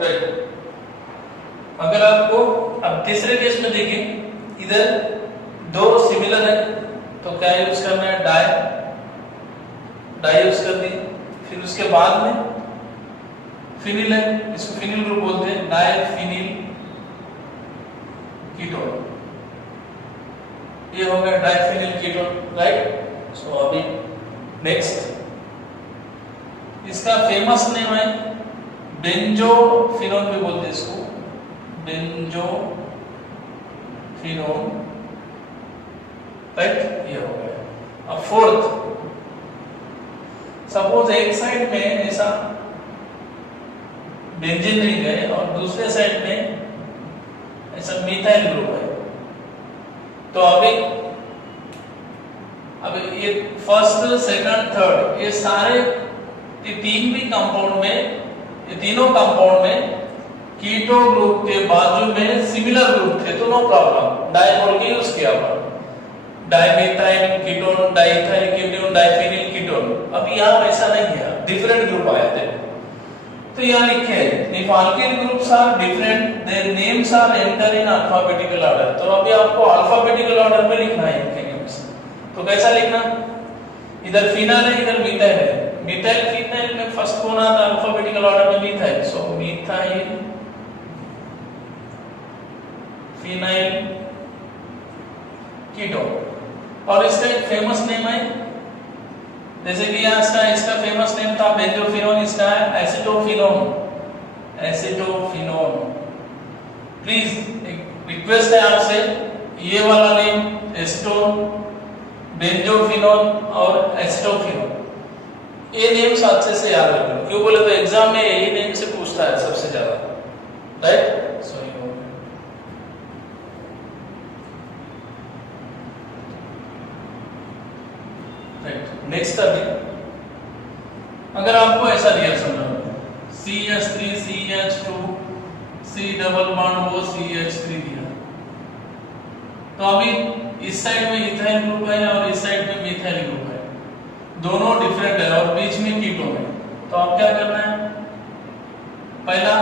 Right. अगर आपको अब तीसरे केस में देखें, इधर दो सिमिलर है तो क्या यूज करना है, डाई यूज कर दी। फिर उसके बाद में फिनिल है, इसको फिनिल ग्रुप बोलते हैं, डाई फिनिल कीटोन, ये हो गया डाई फिनिल कीटोन, राइट। सो अभी नेक्स्ट इसका फेमस नेम है बेंजोफिनोन भी बोलते हैं इसको, बेंजोफिनोन, राइट, ये हो गया। अब फोर्थ, सपोज एक साइड में ऐसा बेंजीन रिंग है और दूसरे साइड में ऐसा मिथाइल ग्रुप है, तो अभी ये फर्स्ट सेकंड थर्ड ये सारे ये तीन भी कंपाउंड में, ये तीनों कंपाउंड में कीटो ग्रुप के बाजू में सिमिलर ग्रुप थे तो नो प्रॉब्लम, डाई बोल के यूज किया हुआ, dimethyl ketone, diethyl ketone, diphenyl ketone. अब यहाँ वैसा नहीं है, डिफरेंट ग्रुप आए थे, तो यहाँ लिखे हैं if alkyl groups are different their names are enter in alphabetical order. तो अभी आपको अल्फाबेटिकल ऑर्डर में लिखना है इनके नेम्स। तो कैसा लिखना, इधर फिनाइल है इधर मिथाइल है, मिथाइल फिनाइल में फर्स्ट कौन आता है अल्फाबेटिकल ऑर्डर में, मिथाइल, सो मिथाइल फिनाइल कीटोन। और इसका एक फेमस नेम है, जैसे कि यहाँ इसका फेमस नेम था बेंजोफिनोन, इसका है एसिटोफिनोन, एसिटोफिनोन। प्लीज एक रिक्वेस्ट है आपसे, ये वाला नेम एस्टोन, बेंजोफिनोन और एसिटोफिनोन, ये नेम्स अच्छे से याद रखना, क्यों बोले तो एग्जाम में यही नेम से पूछता है सबसे ज्यादा, राइट। सो नेक्स्ट अभी अगर आपको ऐसा रिएक्शन रहा CH3 CH2 C double bond O CH3 दिया, तो अभी इस साइड में इथाइल ग्रुप है और इस साइड में मिथाइल ग्रुप है, दोनों डिफरेंट है और बीच में कीटोन है। तो आप क्या करना है, पहला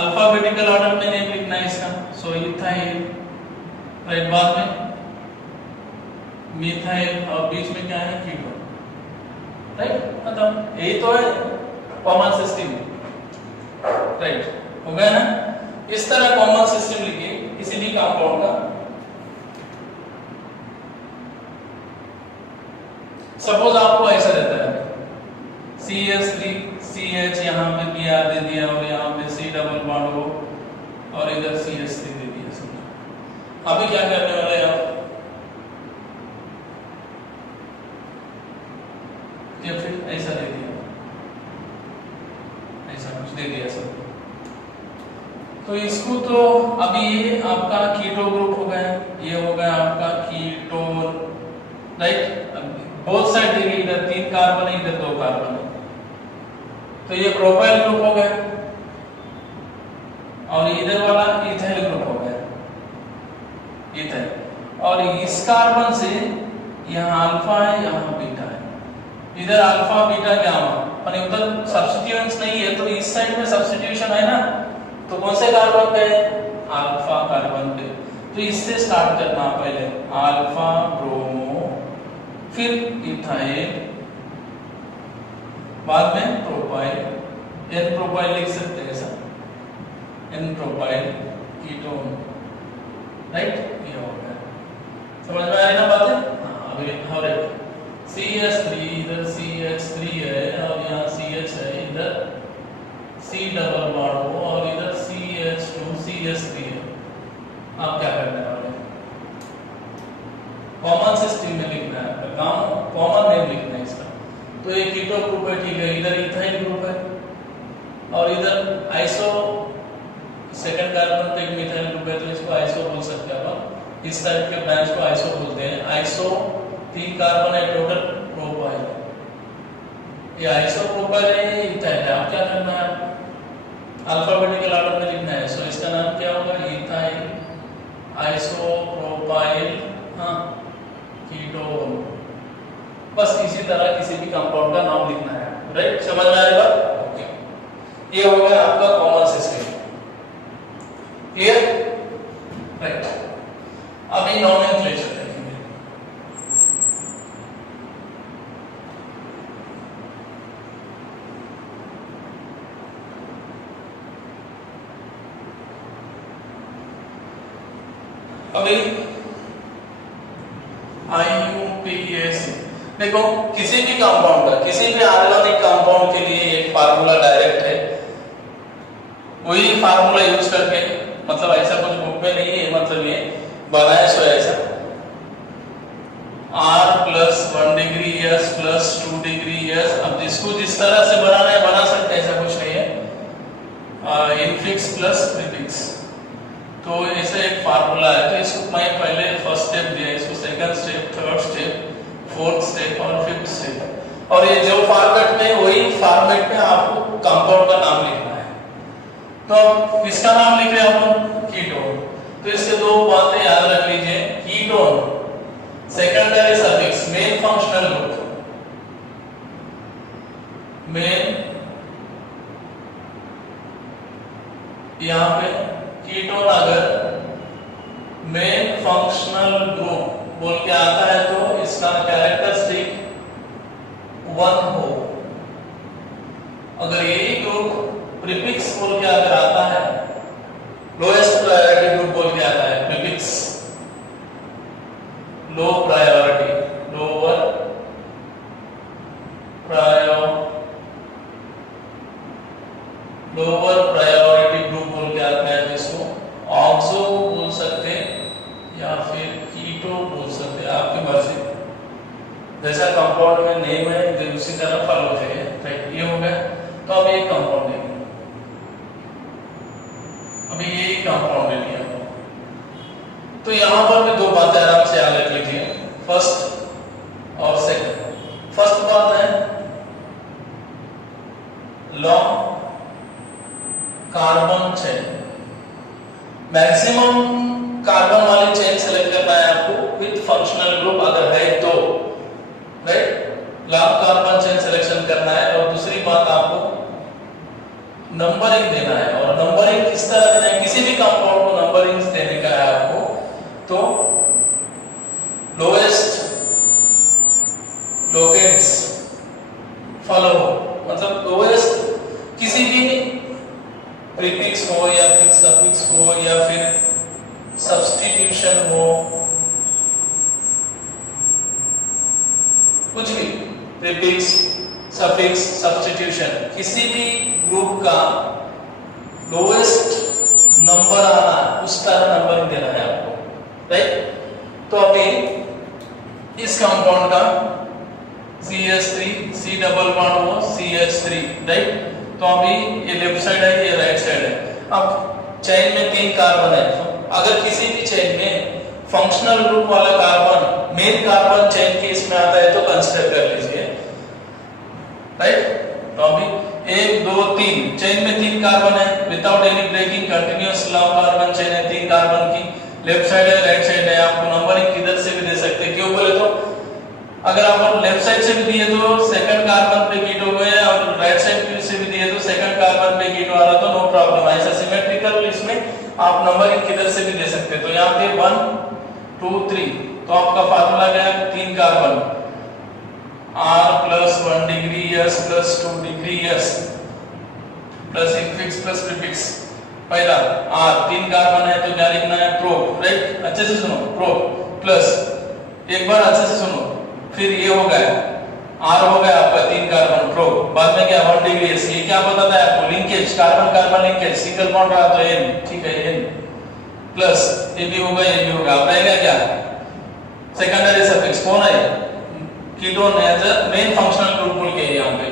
अल्फाबेटिकल ऑर्डर में नेम लिखना है इसका, सो इथाइल, राइट, बाद में मिथाइल और बीच में क्या है, कीटोन, राइट। मतलब यही तो है कॉमन सिस्टम, राइट, हो गया ना। इस तरह कॉमन सिस्टम लिखिए किसी भी कंपाउंड का। सपोज आपको ऐसा रहता है CH3 CH यहाँ पे Br दे दिया और यहाँ पे C डबल बॉन्ड O और इधर CH3 दे दिया, समझो। अभी क्या करने वाले हैं आप, या फिर ऐसा दे दिया, ऐसा कुछ दे दिया सब, तो इसको तो अभी ये आपका कीटो ग्रुप हो गया, ये हो गया आपका कीटोन, राइट। बोथ साइड देखिए, इधर 3 कार्बन है इधर 2 कार्बन है, तो ये प्रोपाइल ग्रुप हो गया और इधर वाला इथाइल ग्रुप हो गया, इथाइल। और इस कार्बन से यहाँ अल्फा है यहाँ बीटा है, इधर अल्फा बीटा गामा, पर उधर सब्स्टिट्यूएंट्स नहीं है तो इस साइड में सब्स्टिट्यूशन है ना, तो कौन से कार्बन पे, अल्फा कार्बन पे। तो इससे स्टार्ट करना, पहले अल्फा ब्रोमो, फिर इथाइल, बाद में प्रोपाइल, एन प्रोपाइल लिख सकते हैं ऐसा, एन प्रोपाइल कीटोन, राइट। ये हो गया, समझ में आ रही ना बातें। हाँ, अभी और एक CH3, इधर CH3 है और यहाँ CH है, इधर C डबल बॉन्ड O और इधर CH2 CH3 है। आप क्या करने वाले, कॉमन सिस्टम में लिखना है, कॉमन नेम लिखना है इसका। तो ये कीटो ग्रुप है, ठीक है, इधर इथाइल ग्रुप है और इधर आइसो, सेकंड कार्बन पे एक मिथाइल ग्रुप है तो इसको आइसो बोल सकते हैं अपन, इस टाइप के ब्रांच को आइसो बोलते हैं। आइसो 3 कार्बन है टोटल, प्रोपाइल, ये आइसोप्रोपाइल है, इथाइल है। आप क्या करना है, अल्फाबेटिकल ऑर्डर में लिखना है, सो इसका नाम क्या होगा, इथाइल आइसोप्रोपाइल, हाँ, कीटोन। बस इसी तरह किसी भी कंपाउंड का नाम लिखना है, राइट। समझ में आ रही बात, ओके। ये हो गया आपका कॉमन सिस्टम। अभी IUPAC देखो, किसी भी कंपाउंड का, किसी भी ऑर्गेनिक कंपाउंड के लिए एक फार्मूला डायरेक्ट है, वही फार्मूला यूज करके, मतलब ऐसा कुछ बुक में नहीं है, मतलब ये बनाया सो ऐसा R plus 1 degree S plus 2 degree S। अब जिसको जिस तरह से बनाना है बना सकते हैं, ऐसा कुछ नहीं है। इनफिक्स प्लस प्रीफिक्स, तो ऐसे एक फार्मूला है। तो इसको मैं पहले फर्स्ट स्टेप दिया, इसको second step, third step, fourth step और फिफ्थ स्टेप। और ये जो फॉर्मेट में, वही फॉर्मेट में आपको कंपाउंड का नाम लिखना है। तो किसका नाम लिख रहे हैं हम? कीटोन। तो इसके दो बातें याद रख लीजिए। Ketone secondary suffix, main functional group, main, यहां पे कीटोन अगर मेन फंक्शनल ग्रुप बोल के आता है तो इसका कैरेक्टरिस्टिक 1 हो। अगर यही ग्रुप प्रीफिक्स बोल के अगर आता है, लोएस्ट प्रायोरिटी ग्रुप बोल के आता है, prefix low priority, lower priority group बोल के आता है, इसको ऑक्सो बोल सकते या फिर कीटो बोल सकते हैं, आपकी मर्जी। जैसा कंपाउंड में नेम है जो उसी तरह फॉलो करिए। राइट, ये हो गया। तो अब एक कंपाउंड देखें, अभी ये कंपाउंड ले लिया। तो यहां पर भी दो बातें आराम से याद रख लीजिए, फर्स्ट और सेकंड। फर्स्ट बात है long carbon chain, maximum carbon वाली चेन सेलेक्ट करना है आपको विद फंक्शनल ग्रुप अगर है तो। Right, long carbon chain selection करना है। और दूसरी बात आपको नंबरिंग देना है। और नंबरिंग किस तरह देना है? किसी भी कंपाउंड को नंबरिंग देने का है आपको। तो लोएस्ट लोकेट्स फॉलो, मतलब लोएस्ट किसी भी प्रीफिक्स हो या फिर सफिक्स हो या फिर सब्स्टिट्यूशन हो, कुछ भी प्रीफिक्स, सफिक्स, सब्स्टिट्यूशन, किसी भी ग्रुप का लोएस्ट नंबर आना, उस तरह नंबर देना है आपको। राइट, तो अभी इस कंपाउंड का CH3, C डबल बॉन्ड हो CH3। राइट, तो अभी ये लेफ्ट साइड है, ये राइट साइड है। अब चेन में 3 कार्बन है। अगर किसी भी चेन में फंक्शनल ग्रुप वाला कार्बन मेन कार्बन चेन के इसमें आता है तो कंसीडर कर लीजिए। राइट, तो अभी 1 2 3 चेन में 3 कार्बन है, without any breaking continuous long carbon chain है 3 कार्बन की। लेफ्ट साइड है, राइट साइड है। आपको नंबरिंग किधर से भी दे सकते हैं। क्यों बोले तो अगर आप लेफ्ट साइड से भी दिए तो सेकंड कार्बन पे कीटो गए, और राइट साइड से भी दिए तो सेकंड कार्बन पे कीटो आ रहा, तो नो प्रॉब्लम। ऐसा सिमेट्रिकल इसमें आप नंबरिंग किधर से भी दे सकते हैं। तो यहाँ पे 1 2 3, तो आपका फार्मूला क्या है? 3 carbon, R plus 1 degree S plus 2 degree S plus infix plus prefix. पहला R 3 कार्बन है तो क्या लिखना है? प्रो। राइट, अच्छे से सुनो, प्रो प्लस, एक बार अच्छे से सुनो, फिर ये हो गया R हो गया आपका 3 कार्बन प्रो, बाद में क्या 1 डिग्री S। ये क्या बताता है आपको? Linkage, carbon carbon linkage, single bond रहा तो N, ठीक है, N प्लस ये भी होगा, ये भी होगा। अब रहेगा क्या? सेकेंडरी सफिक्स कौन है? Ketone as a main functional group बोल के यहां पे।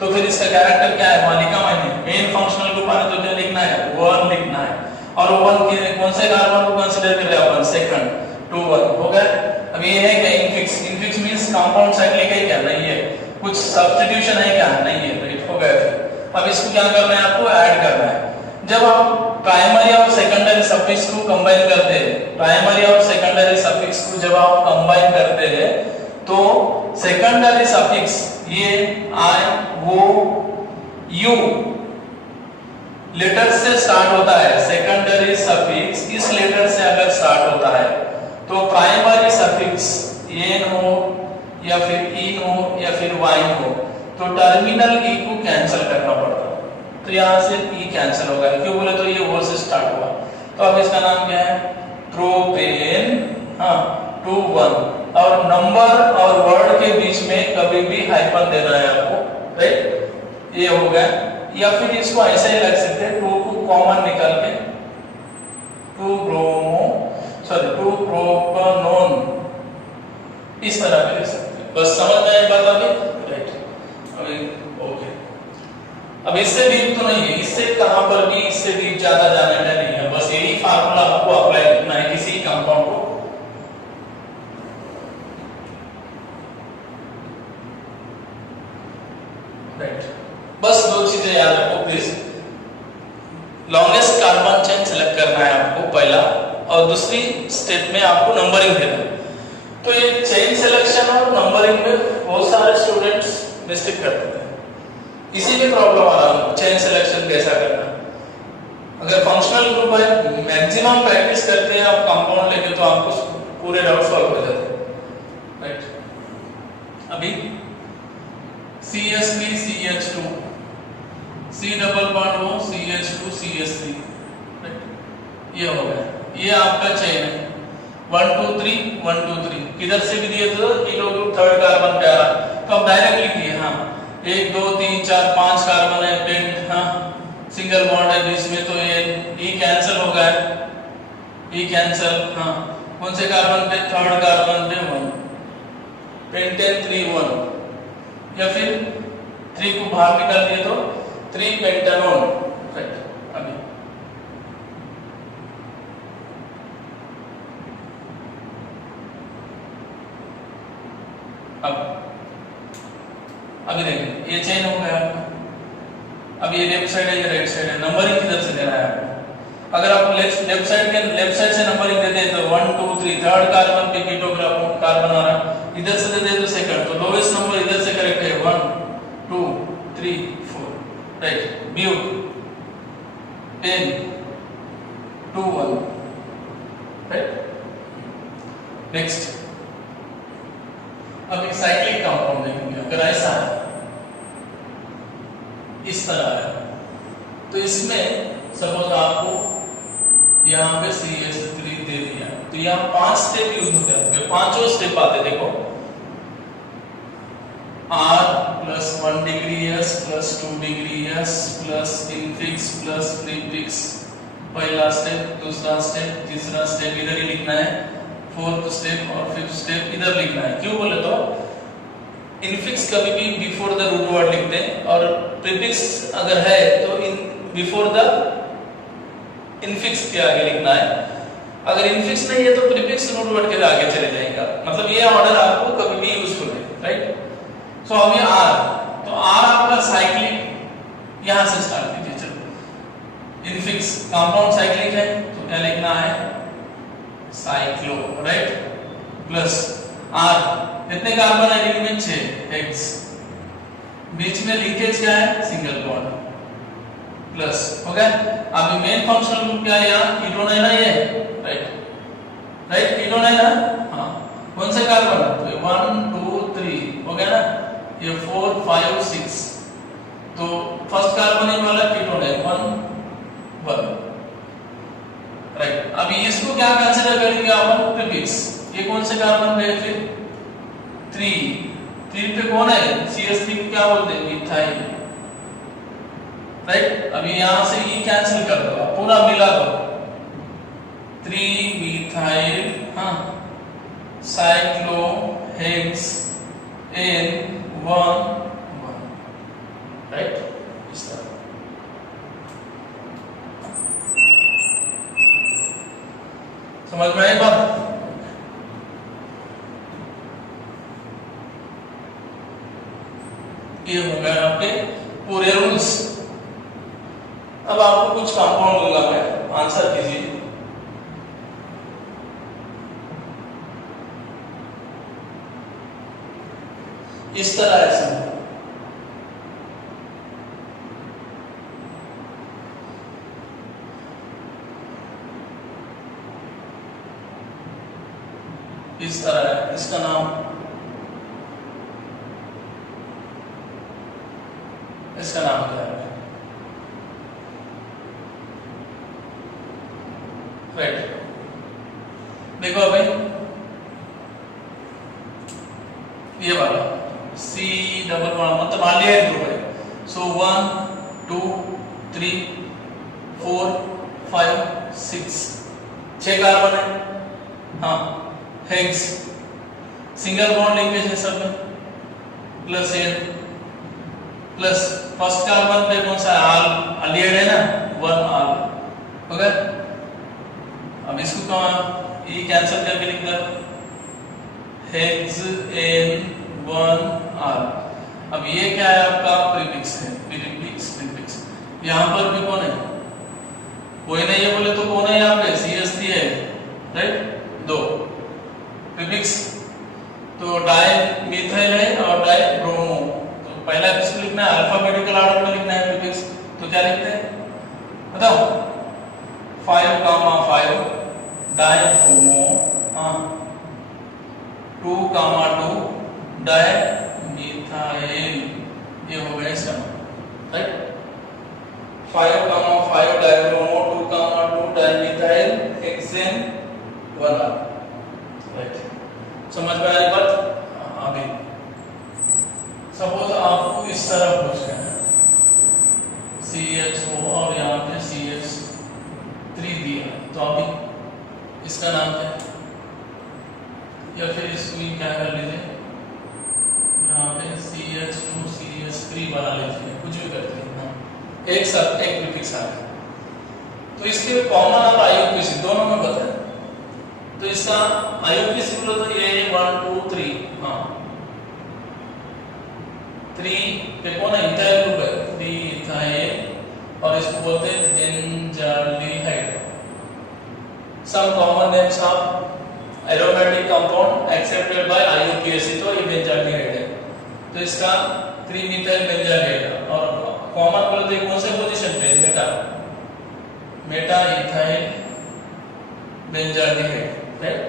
तो फिर इसका कैरेक्टर क्या है? मालिका मैंने मेन फंक्शनल ग्रुप आने तो क्या लिखना है? 1 लिखना है। और 1 के कौन से कार्बन को कंसीडर कर रहे हैं अपन? सेकंड, 2 1 हो गया। अब ये है क्या? Infix. Infix means compound cyclic है क्या? नहीं है। कुछ सब्स्टिट्यूशन है क्या? नहीं है। राइट, हो गया। फिर अब इसको क्या करना है? आपको ऐड करना है। जब आप प्राइमरी और सेकेंडरी सफिक्स को कंबाइन करते हैं, प्राइमरी और सेकेंडरी सफिक्स को जब आप कंबाइन करते हैं तो सेकेंडरी सफिक्स ये I O U लेटर से स्टार्ट होता है। सेकेंडरी सफिक्स इस लेटर से अगर स्टार्ट होता है तो प्राइमरी सफिक्स N हो या फिर E हो या फिर Y हो तो टर्मिनल E को कैंसिल करना पड़ता है। तो यहां से E कैंसिल होगा। क्यों बोले तो ये O से स्टार्ट हुआ। तो अब इसका नाम क्या है? ट्रोपेन, हाँ 2 1, और नंबर और वर्ड के बीच में कभी भी हाइफन देना है आपको, राइट। ये हो गया। या फिर इसको ऐसे ही रख सकते हैं, 2 को कॉमन निकाल के 2 प्रोपेनोन, इस तरह भी लिख सकते हैं। बस समझ में आई बात अभी, राइट। अभी ओके, अब इससे डीप तो नहीं है, इससे कहां पर भी इससे डीप ज्यादा जाने का नहीं है, बस यही फार्मूला आपको अप्लाई करना है किसी कंपाउंड को। राइट, बस 2 चीजें याद रखो please. Longest carbon chain select करना है आपको पहला, और दूसरी स्टेप में आपको नंबरिंग देना है। तो ये चेन सिलेक्शन और नंबरिंग में बहुत सारे स्टूडेंट्स मिस्टेक करते हैं, इसी में प्रॉब्लम आ रहा है, चेन सिलेक्शन कैसा करना। अगर फंक्शनल ग्रुप है, मैक्सिमम प्रैक्टिस करते हैं आप कंपाउंड लेके, तो आपको पूरे डाउट सॉल्व हो जाते हैं, राइट। अभी CH3 CH2, C double bond हो CH2 CH3, राइट। ये हो गया, ये आपका चेन है 1 2 3 1 2 3, किधर से भी दिए तो कीटो ग्रुप थर्ड कार्बन पे आ रहा, तो आप डायरेक्ट लिखिए, हाँ 1 2 3 4 5 कार्बन है, पेंट, हाँ सिंगल बॉन्ड है बीच में, तो ये ई कैंसिल हो गया, ई कैंसिल, हाँ कौन से कार्बन पे, थर्ड कार्बन पे 1, पेंटेन 3 1, या फिर 3 को बाहर निकाल दिए तो 3 पेंटानोन, राइट। अभी देखिए ये चेन हो गया आपका। अब ये लेफ्ट साइड है, ये राइट साइड है, नंबरिंग किधर से देना है आपको। अगर आप लेफ्ट साइड से नंबरिंग देते हैं तो 1 2 3, थर्ड कार्बन पे कीटो कार्बन आ रहा है, इधर से देते हैं तो सेकंड, तो लोवेस्ट नंबर इधर से करेक्ट है 1 2 3 4, राइट। ब्यूट पेन 2 1, राइट। नेक्स्ट, अब एक साइक्लिक कंपाउंड देखेंगे। अगर ऐसा है, इस तरह है, तो इसमें सपोज आपको यहाँ पे CH3 दे दिया, तो यहाँ 5 स्टेप यूज होते हैं, पांचों स्टेप आते, देखो R plus 1 degree S plus 2 degree S plus infix plus prefix, पहला स्टेप, दूसरा स्टेप, तीसरा स्टेप इधर ही लिखना है, फोर्थ स्टेप और फिफ्थ स्टेप इधर लिखना है। क्यों बोले तो इनफिक्स कभी भी बिफोर द रूट वर्ड लिखते हैं, और प्रीफिक्स अगर है तो इन बिफोर द इनफिक्स के आगे लिखना है। अगर इनफिक्स नहीं है तो प्रीफिक्स रूट वर्ड के आगे चले जाएगा, मतलब ये ऑर्डर आपको कभी भी यूजफुल है, राइट। सो अब ये R, तो R आपका साइक्लिक, यहां से स्टार्ट कीजिए। चलो, इनफिक्स कंपाउंड साइक्लिक है, तो क्या लिखना है, साइक्लो, राइट, प्लस R, कितने कार्बन है रिंग में, 6 X, बीच में लिंकेज क्या है, सिंगल बॉन्ड, प्लस हो गया। अभी मेन फंक्शनल ग्रुप क्या है, यहाँ कीटोन है ना, ये राइट, कीटोन है ना, हाँ कौन से कार्बन, तो 1 2 3 हो गया ना, ये 4 5 6, तो फर्स्ट कार्बन ही वाला कीटोन है 1 1, राइट। अभी इसको क्या कंसीडर करेंगे अपन, प्रीफिक्स, ये कौन से कार्बन पे, फिर 3 पे कौन है, CH3 को क्या बोलते हैं, मिथाइल, राइट। अभी यहां से ई कैंसिल कर दो, पूरा मिला दो, 3 मिथाइल, हाँ साइक्लोहेक्स N1 1, राइट। इस तरह समझ में आई बात। ये हो गए आपके पूरे रूल्स। अब आपको कुछ कंपाउंड दूंगा मैं, आंसर कीजिए। इस तरह ऐसा इस तरह है, इसका नाम, इसका नाम क्या है, राइट। देखो अभी ये वाला C डबल बॉन्ड मतलब मान लिया एक ग्रुप है। सो 1 2 3 4 5 6 6 कार्बन है। हाँ हेक्स सिंगल बॉन्ड लिंकेज है सब में plus N plus first carbon पे कौन सा अलिएड है ना 1 आल हो गया। अब इसको कहाँ ये कैंसिल करके लिख दो हेक्स N1 आल। अब ये क्या है आपका प्रीफिक्स है प्रीफिक्स यहाँ पर भी कौन है कोई नहीं है बोले तो कौन है यहाँ पे CH3 है राइट 2 प्रीफिक्स तो डाई मिथाइल है और डाई ब्रोमो। तो पहला किसको लिखना है अल्फाबेटिकल ऑर्डर में लिखना है प्रीफिक्स। तो क्या लिखते हैं बताओ 5,5 डाई ब्रोमो। हाँ 2,2 डाई मिथाइल ये हो गया इसका right 5,5 die bromo 2,2 di methyl hexane 1 right. समझ में आ रही बात। अभी सपोज आपको इस तरह पूछ रहे हैं CH4 और यहाँ पे CH3 दिया तो अभी इसका नाम क्या है या फिर इसको क्या कर लीजिए यहाँ पे CH2 CH3 बना लीजिए कुछ भी करते हैं एक साथ एक प्रीफिक्स आ गया। तो इसके कॉमन और IUPAC दोनों में बताएं। तो इसका IUPAC बोलो तो ये 1 2 3 हाँ 3 पे कौन है इथाइल ग्रुप है 3 इथाइल और इसको बोलते हैं benzaldehyde. Some common names of aromatic compound accepted by IUPAC तो ये बेंजाल्डिहाइड है। तो इसका 3 मिथाइल बेंजाल्डिहाइड और कॉमन बोलते हैं कौन से पोजीशन पे मेटा इथाइल बेंजाल्डिहाइड राइट।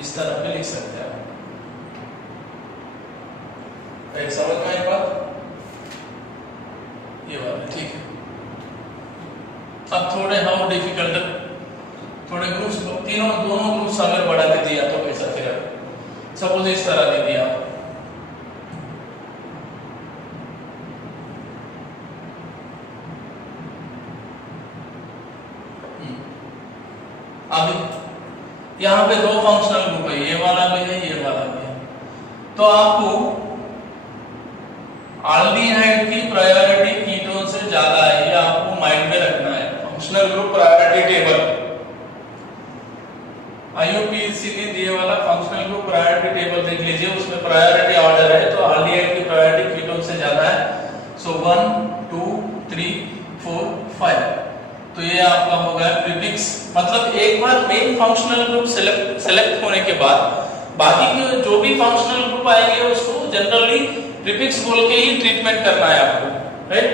इस तरह पे लिख सकते हैं आप। एक समझ में आई बात ये वाला ठीक है। अब थोड़े हाउ डिफिकल्ट थोड़े ग्रुप्स दोनों ग्रुप्स अगर बढ़ा के दिया तो कैसा फिर सपोज इस तरह दे दिया अभी यहाँ पे 2 फंक्शनल ग्रुप है ये वाला भी है ये वाला भी है। तो आपको एल्डिहाइड की प्रायोरिटी कीटोन से ज्यादा है ये आपको माइंड में रखना है। Functional group priority table IUPAC ने दिए वाला फंक्शनल ग्रुप प्रायोरिटी टेबल देख लीजिए उसमें प्रायोरिटी ऑर्डर है तो एल्डिहाइड की प्रायोरिटी कीटोन से ज्यादा है। सो 1 2 3 4 5 तो ये आपका हो गया प्रीफिक्स। मतलब एक बार मेन फंक्शनल ग्रुप सेलेक्ट होने के बाद बाकी के जो भी फंक्शनल ग्रुप आएंगे उसको जनरली प्रीफिक्स बोल के ही ट्रीटमेंट करना है आपको राइट।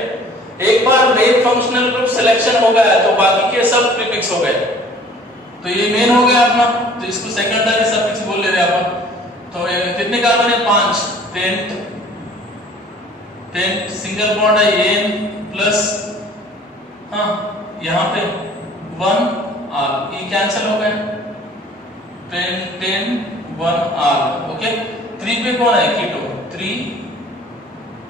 एक बार मेन फंक्शनल ग्रुप सिलेक्शन हो गया तो बाकी के सब प्रीफिक्स हो गए। तो ये मेन हो गया अपना तो इसको सेकेंडरी सफिक्स बोल ले रहे हैं अपन। तो ये कितने कार्बन है 5 10 सिंगल बॉन्ड है N प्लस हाँ यहाँ पे 1 R ये कैंसिल हो गया 10 1 R ओके। 3 पे कौन है कीटो 3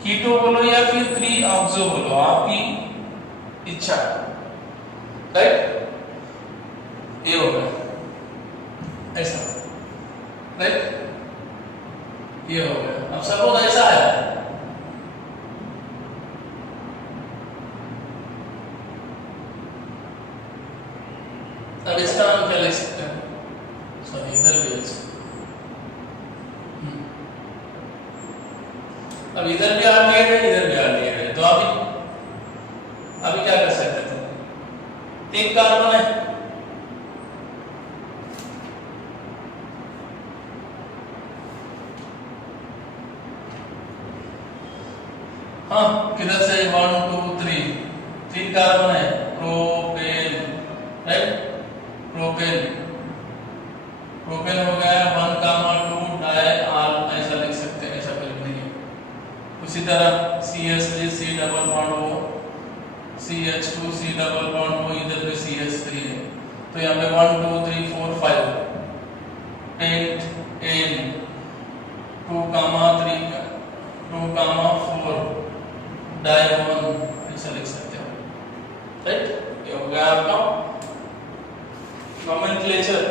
कीटो बोलो या फिर 3 ऑक्सो बोलो आपकी इच्छा राइट। ये हो गया ऐसा राइट ये हो गया। अब सपोज ऐसा है अब इसका नाम क्या लिख सकते हैं सॉरी इधर भी अब इधर भी एल्डिहाइड है इधर भी एल्डिहाइड है। तो अभी क्या कर सकते थे 3 कार्बन है हाँ किधर से 1 2 3 कार्बन है प्रोपेन राइट प्रोपेन हो गया 1,2 डाई आल ऐसा लिख सकते हैं ऐसा कुछ नहीं है। उसी तरह CH3 C डबल बॉन्ड हो CH2 C डबल बॉन्ड हो इधर भी CH3 है। तो यहाँ पे 1 2 3 4 5 n 2, 3, 2, 4 डायगोनल ऐसा लिख सकते हो, राइट। ये हो गया आपका नोमेनक्लेचर।